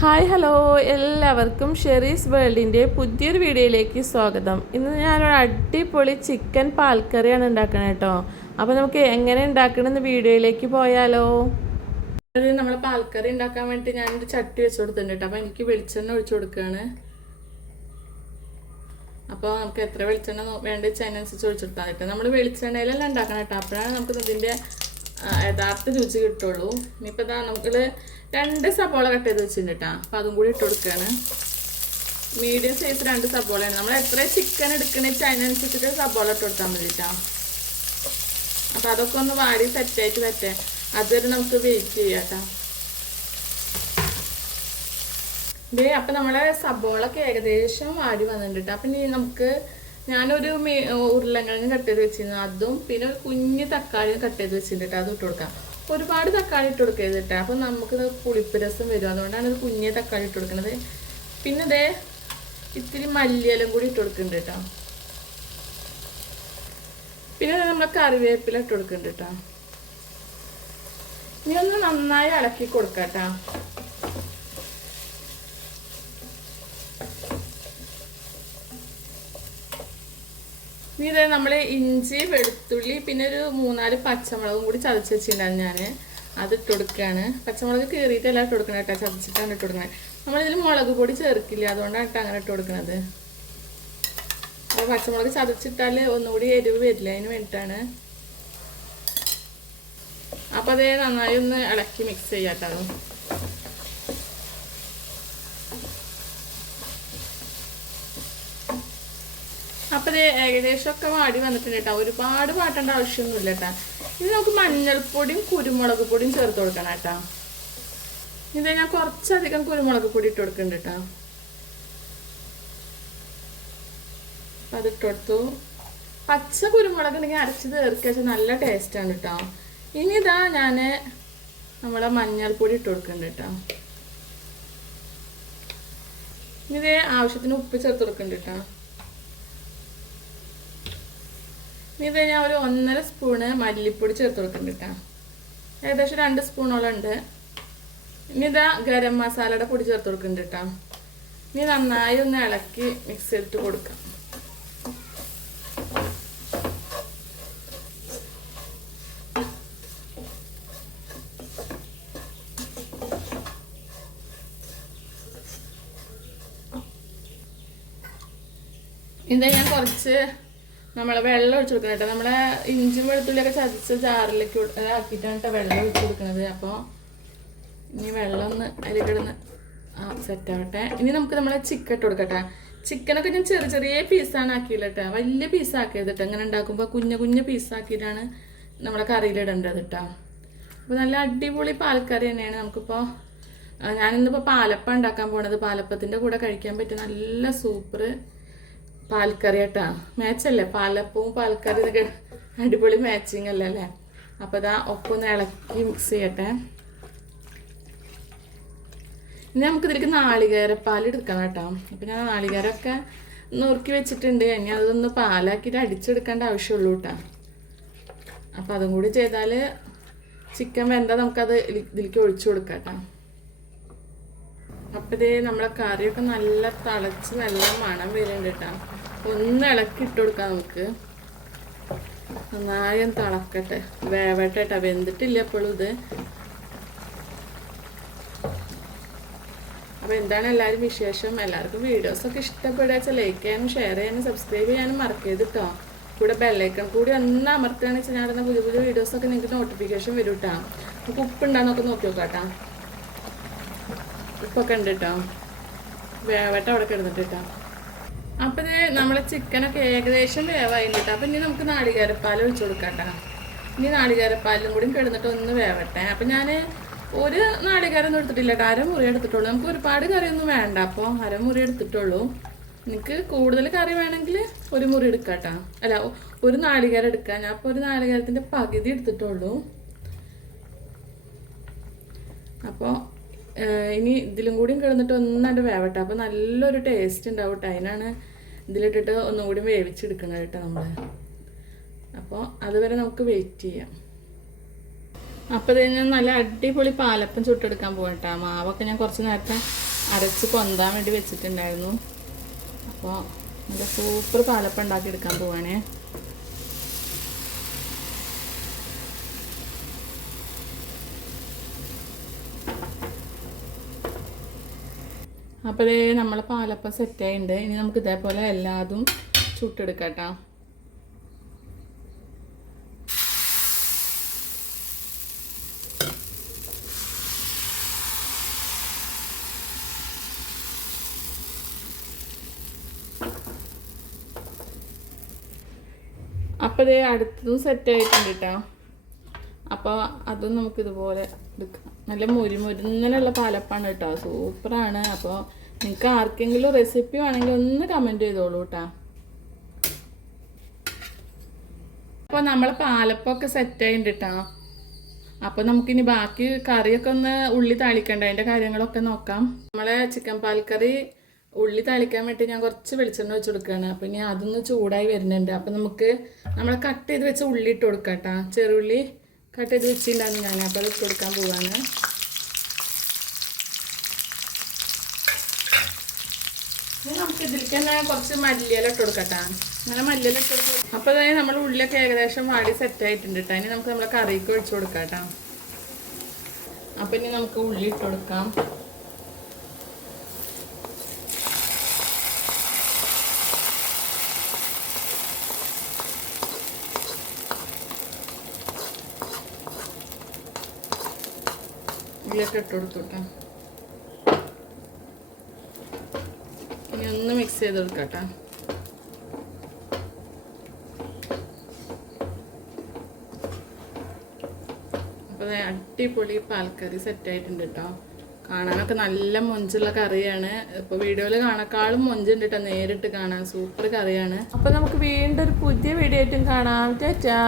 Hi hello എല്ലാവർക്കും Sherry's വേൾഡിന്റെ പുതിയൊരു വീഡിയോയിലേക്ക് സ്വാഗതം. ഇന്ന് ഞാനൊരു അടിപൊളി ചിക്കൻ പാൽക്കറിയാണ് ഉണ്ടാക്കണത് കേട്ടോ അപ്പോൾ നമുക്ക് എങ്ങനെ ഉണ്ടാക്കണമെന്ന് വീഡിയോയിലേക്ക് പോയാലോ? നമ്മൾ പാൽക്കറി ഉണ്ടാക്കാൻ വേണ്ടി ഞാനൊരു ചട്ടി വെച്ച് കൊടുത്തിട്ടുണ്ട് അപ്പോൾ എനിക്ക് വെളിച്ചെണ്ണ ഒഴിച്ചു കൊടുക്കുകയാണ് അപ്പോൾ നമുക്ക് എത്ര വെളിച്ചെണ്ണ വേണ്ടി വെച്ചാൽ അതിനനുസരിച്ച് ഒഴിച്ചു കൊടുത്താൽ നമ്മൾ വെളിച്ചെണ്ണയിലെല്ലാം ഉണ്ടാക്കണം കേട്ടോ അപ്പോഴാണ് നമുക്ക് ഇതിന്റെ യഥാർത്ഥ രുചി കിട്ടുള്ളൂ. ഇനിയിപ്പോൾ ഇതാ നമുക്ക് രണ്ട് സബോള കട്ട് ചെയ്ത് വെച്ചിട്ടുണ്ട് കേട്ടോ അപ്പം അതും കൂടി ഇട്ട് കൊടുക്കുകയാണ് മീഡിയം സൈസ് രണ്ട് സബോളയാണ്. നമ്മൾ എത്ര ചിക്കൻ എടുക്കണേ അതിനനുസരിച്ചിട്ട് സബോള ഇട്ട് കൊടുത്താൽ മതി കേട്ടോ അപ്പോൾ അതൊക്കെ ഒന്ന് വാടി സെറ്റായിട്ട് വരട്ടെ. അതുവരെ നമുക്ക് വെയിറ്റ് ചെയ്യാം കേട്ടോ ദേ അപ്പം നമ്മളെ സബോളൊക്കെ ഏകദേശം വാടി വന്നിട്ടുണ്ട് കേട്ടോ അപ്പം ഇനി നമുക്ക് ഞാനൊരു മീ ഉരുളക്കിഴങ്ങ് കട്ട് ചെയ്ത് വെച്ചിരുന്നു. അതും പിന്നെ ഒരു കുഞ്ഞ് തക്കാളി കട്ട് ചെയ്ത് വെച്ചിട്ടുണ്ട് അത് ഇട്ട് കൊടുക്കാം. ഒരുപാട് തക്കാളി ഇട്ട് കൊടുക്കരുത് കേട്ടോ അപ്പം നമുക്ക് ഇത് പുളിപ്പ് രസം വരും. അതുകൊണ്ടാണ് ഇത് കുഞ്ഞ് തക്കാളി ഇട്ട് കൊടുക്കുന്നത് പിന്നെ ദേ ഇത്തിരി മല്ലിയിലും കൂടി ഇട്ട് കൊടുക്കുന്നുണ്ട് കേട്ടോ പിന്നെ നമ്മൾ കറിവേപ്പില ഇട്ട് കൊടുക്കുന്നുണ്ട് കേട്ടോ ഇനി ഒന്ന് നന്നായി ഇളക്കി കൊടുക്കാം കേട്ടോ ഇനി ഇത് നമ്മൾ ഇഞ്ചി വെളുത്തുള്ളി പിന്നെ ഒരു മൂന്നാൽ പച്ചമുളകും കൂടി ചതച്ച് വെച്ചിട്ടുണ്ടായിരുന്നു ഞാൻ അത് ഇട്ട് കൊടുക്കുകയാണ് പച്ചമുളക് കീറിയിട്ടല്ല ഇട്ട് കൊടുക്കണം കേട്ടോ. ചതച്ചിട്ടാണ് ഇട്ട് കൊടുക്കുന്നത് നമ്മളിതിൽ മുളക് പൊടി ചേർക്കില്ല. അതുകൊണ്ടാണ് കേട്ടോ അങ്ങനെ ഇട്ട് കൊടുക്കുന്നത് അപ്പോൾ പച്ചമുളക് ചതച്ചിട്ടാൽ ഒന്നുകൂടി എരിവ് വരില്ല? അതിന് വേണ്ടിയിട്ടാണ് അപ്പോൾ അതേ നന്നായി ഒന്ന് ഇളക്കി മിക്സ് ചെയ്യാം ഇത് ഏകദേശമൊക്കെ വാടി വന്നിട്ടുണ്ട് കേട്ടോ ഒരുപാട് വാട്ടേണ്ട ആവശ്യമൊന്നുമില്ല കേട്ടോ ഇനി നമുക്ക് മഞ്ഞൾപ്പൊടിയും കുരുമുളക് പൊടിയും ചേർത്ത് കൊടുക്കണം കേട്ടോ ഇത് ഞാൻ കുറച്ചധികം കുരുമുളക് പൊടി ഇട്ട് കൊടുക്കുന്നുണ്ട് കേട്ടോ അത് അതിട്ട് കൊടുത്തു. പച്ച കുരുമുളക് ഉണ്ടെങ്കിൽ അരച്ച് ചേർക്കുക വെച്ചാൽ നല്ല ടേസ്റ്റാണ് കേട്ടോ ഇനി ഇതാ ഞാൻ നമ്മളെ മഞ്ഞൾപ്പൊടി ഇട്ട് കൊടുക്കുന്നുണ്ട് കേട്ടോ ഇനി ഇത് ആവശ്യത്തിന് ഉപ്പ് ചേർത്ത് കൊടുക്കുന്നുണ്ട് കേട്ടോ ഇനി ഇത് ഞാൻ ഒരു ഒന്നര സ്പൂണ് മല്ലിപ്പൊടി ചേർത്ത് കൊടുക്കുന്നുണ്ട് കേട്ടോ. ഏകദേശം രണ്ട് സ്പൂണോളം ഉണ്ട്. ഇനി ഇതാ ഗരം മസാലയുടെ പൊടി ചേർത്ത് കൊടുക്കുന്നുണ്ട് കേട്ടോ. ഇനി നന്നായി ഒന്ന് ഇളക്കി മിക്സ് ചെയ്തിട്ട് കൊടുക്കാം. ഇതാ ഞാൻ കുറച്ച് നമ്മളെ വെള്ളം ഒഴിച്ചു കൊടുക്കണം കേട്ടോ. നമ്മളെ ഇഞ്ചും വെളുത്തുള്ളിയൊക്കെ ചതച്ച ജാറിലേക്ക് ആക്കിയിട്ടാണ് കേട്ടോ വെള്ളം ഒഴിച്ചു കൊടുക്കുന്നത് അപ്പോൾ ഇനി വെള്ളം ഒന്ന് അതിൽ കിടന്ന് ആ സെറ്റ് ആവട്ടെ. ഇനി നമുക്ക് നമ്മളെ ചിക്കൻ ഇട്ട് കൊടുക്കട്ടെ ചിക്കനൊക്കെ ഞാൻ ചെറിയ ചെറിയ പീസാണ് ആക്കിയില്ല കേട്ടോ. വലിയ പീസ് ആക്കിയത് കേട്ടോ. ഇങ്ങനെ ഉണ്ടാക്കുമ്പോൾ കുഞ്ഞു കുഞ്ഞു പീസാക്കിയിട്ടാണ് നമ്മുടെ കറിയിലിടേണ്ടത് കേട്ടോ. അപ്പോൾ നല്ല അടിപൊളി പാൽക്കറി തന്നെയാണ് നമുക്കിപ്പോൾ ഞാനിന്നിപ്പോൾ പാലപ്പം ഉണ്ടാക്കാൻ പോണത്. പാലപ്പത്തിന്റെ കൂടെ കഴിക്കാൻ പറ്റിയ നല്ല സൂപ്പർ പാൽക്കറി കേട്ടാ മാച്ചല്ലേ പാലപ്പവും പാൽക്കറി ഇതൊക്കെ അടിപൊളി മാച്ചിങ് അല്ലേ അല്ലേ? അപ്പോൾ ഇതാ ഒപ്പം ഒന്ന് ഇളക്കി മിക്സ് ചെയ്യട്ടെ. ഇനി നമുക്ക് ഇതിലേക്ക് നാളികേരപ്പാൽ എടുക്കണം കേട്ടോ. അപ്പം ഞാൻ നാളികേരമൊക്കെ നുറുക്കി വെച്ചിട്ടുണ്ട്. ഇനി അതൊന്ന് പാലാക്കിയിട്ട് അടിച്ചെടുക്കേണ്ട ആവശ്യമുള്ളൂ കേട്ടോ. അപ്പോൾ അതും കൂടി ചെയ്താൽ ചിക്കൻ വെന്താൽ നമുക്കത് ഇതിലേക്ക് ഒഴിച്ചു കൊടുക്കാം കേട്ടോ. അപ്പം ഇതേ നമ്മളെ കറിയൊക്കെ നല്ല തിളച്ച് നല്ല മണം വരുന്നുണ്ട് കേട്ടോ. ഒന്ന് ഇളക്കി ഇട്ട് കൊടുക്കാം നമുക്ക്. നന്നായി ഒന്ന് തിളക്കട്ടെ. വേവട്ടെ കേട്ടോ. വെന്തിട്ടില്ല എപ്പോഴും ഇത്. അപ്പോൾ എന്താണ് എല്ലാവരും വിശേഷം? എല്ലാവർക്കും വീഡിയോസൊക്കെ ഇഷ്ടപ്പെടുക ലൈക്ക് ചെയ്യാനും ഷെയർ ചെയ്യാനും സബ്സ്ക്രൈബ് ചെയ്യാനും മറക്കരുത് കേട്ടോ. കൂടെ ബെല്ലൈക്കൺ കൂടി ഒന്ന് അമർത്തുകയാണെന്ന് വെച്ചാൽ ഞാൻ പുതിയ പുതിയ വീഡിയോസൊക്കെ നിങ്ങൾക്ക് നോട്ടിഫിക്കേഷൻ വരും കേട്ടോ. നമുക്ക് ഉപ്പുണ്ടാന്നൊക്കെ നോക്കി നോക്കാം കേട്ടോ. ഉപ്പൊക്കെ ഉണ്ട് കേട്ടോ വേവട്ടെ അവിടെ കിടന്നിട്ട് കേട്ടോ അപ്പം ഇത് നമ്മുടെ ചിക്കനൊക്കെ ഏകദേശം വേവായി കേട്ടോ അപ്പം ഇനി നമുക്ക് നാളികേരപ്പാൽ ഒഴിച്ചു കൊടുക്കാം കേട്ടോ ഇനി നാളികേരപ്പാലും കൂടി കിടന്നിട്ട് ഒന്ന് വേവട്ടെ. അപ്പം ഞാൻ ഒരു നാളികേരൊന്നും എടുത്തിട്ടില്ല. കേട്ടോ അരമുറി എടുത്തിട്ടുള്ളൂ. നമുക്ക് ഒരുപാട് കറിയൊന്നും വേണ്ട. അപ്പോൾ അരമുറി എടുത്തിട്ടുള്ളൂ. എനിക്ക് കൂടുതൽ കറി വേണമെങ്കിൽ ഒരു മുറി എടുക്കാം കേട്ടോ അല്ല ഒരു നാളികേരം എടുക്കാം. ഞാൻ അപ്പോൾ ഒരു നാളികേരത്തിന്റെ പകുതി എടുത്തിട്ടുള്ളൂ. അപ്പോൾ ഇനി ഇതിലും കൂടിയും കിടന്നിട്ട് ഒന്നായിട്ട് വേവട്ടെ. അപ്പോൾ നല്ലൊരു ടേസ്റ്റ് ഉണ്ടാവും കേട്ടോ അതിനാണ് ഇതിലിട്ടിട്ട് ഒന്നും കൂടി വേവിച്ചെടുക്കുന്നത് കേട്ടോ നമ്മൾ അപ്പോൾ അതുവരെ നമുക്ക് വെയിറ്റ് ചെയ്യാം. അപ്പോൾ ഇത് ഞാൻ നല്ല അടിപൊളി പാലപ്പം ചുട്ടെടുക്കാൻ പോകട്ടെ മാവൊക്കെ ഞാൻ കുറച്ച് നേരത്തെ അരച്ച് പൊന്താൻ വേണ്ടി വെച്ചിട്ടുണ്ടായിരുന്നു. അപ്പോൾ നല്ല സൂപ്പർ പാലപ്പം ഉണ്ടാക്കിയെടുക്കാൻ പോവാണേ. അപ്പോൾ ഇതേ നമ്മളെ പാലപ്പം സെറ്റ് ആയിട്ടുണ്ട് ഇനി നമുക്ക് ഇതേപോലെ എല്ലാതും ചുട്ടെടുക്കാം കേട്ടോ അപ്പോൾ ഇത് അടുത്തതും സെറ്റ് ആയിട്ടുണ്ട് കേട്ടോ അപ്പോൾ അതും നമുക്കിതുപോലെ എടുക്കാം. നല്ല മുരി മുരുന്നനുള്ള പാലപ്പാണ് കേട്ടോ. സൂപ്പറാണ്. അപ്പോൾ നിങ്ങൾക്ക് ആർക്കെങ്കിലും റെസിപ്പി വേണമെങ്കിൽ ഒന്ന് കമന്റ് ചെയ്തോളൂ കേട്ടോ. അപ്പോൾ നമ്മൾ പാലപ്പമൊക്കെ സെറ്റ് ആയിട്ടുണ്ട് അപ്പോൾ നമുക്കിനി ബാക്കി കറിയൊക്കെ ഒന്ന് ഉള്ളി താളിക്കണ്ട? അതിന്റെ കാര്യങ്ങളൊക്കെ നോക്കാം. നമ്മളെ ചിക്കൻ പാൽക്കറി ഉള്ളി താളിക്കാൻ വേണ്ടി ഞാൻ കുറച്ച് വെളിച്ചെണ്ണ വെച്ച് കൊടുക്കുകയാണ് അപ്പോൾ ഇനി അതൊന്ന് ചൂടായി വരുന്നുണ്ട്. അപ്പോൾ നമുക്ക് നമ്മൾ കട്ട് ചെയ്ത് വെച്ച ഉള്ളി ഇട്ട് കൊടുക്കാം കേട്ടോ ചെറുള്ളി കട്ട് ചെയ്ത് വെച്ചിട്ടുണ്ടായിരുന്നു ഞാൻ അപ്പോൾ അത് കൊടുക്കാൻ പോവാണ്. നമുക്കിതിലേക്ക് തന്നെ കുറച്ച് മല്ലിയില ഇട്ട് കൊടുക്കട്ടാ. അങ്ങനെ മല്ലിയില ഇട്ട് അപ്പോൾ അതായത് നമ്മൾ ഉള്ളിലൊക്കെ ഏകദേശം വാടി സെറ്റ് ആയിട്ടുണ്ട് കേട്ടോ ഇനി നമുക്ക് നമ്മളെ കറിക്ക് ഒഴിച്ചു കൊടുക്കാം കേട്ടോ അപ്പം ഇനി നമുക്ക് ഉള്ളി ഇട്ട് കൊടുക്കാം. ഉള്ളിയൊക്കെ ഇട്ട് കൊടുത്തു ഇനി ഒന്ന് മിക്സ് ചെയ്ത് കൊടുക്കട്ടെ. അപ്പോൾ അടിപൊളി പാൽക്കറി സെറ്റ് ആയിട്ടുണ്ട് കേട്ടോ കാണാനൊക്കെ നല്ല മൊഞ്ചുള്ള കറിയാണ്. ഇപ്പോൾ വീഡിയോയിൽ കാണക്കാളും മൊഞ്ചുണ്ട് കേട്ടോ നേരിട്ട് കാണാൻ സൂപ്പർ കറിയാണ്. അപ്പോൾ നമുക്ക് വീണ്ടും ഒരു പുതിയ വീഡിയോ ആയിട്ടും കാണാം. ചാ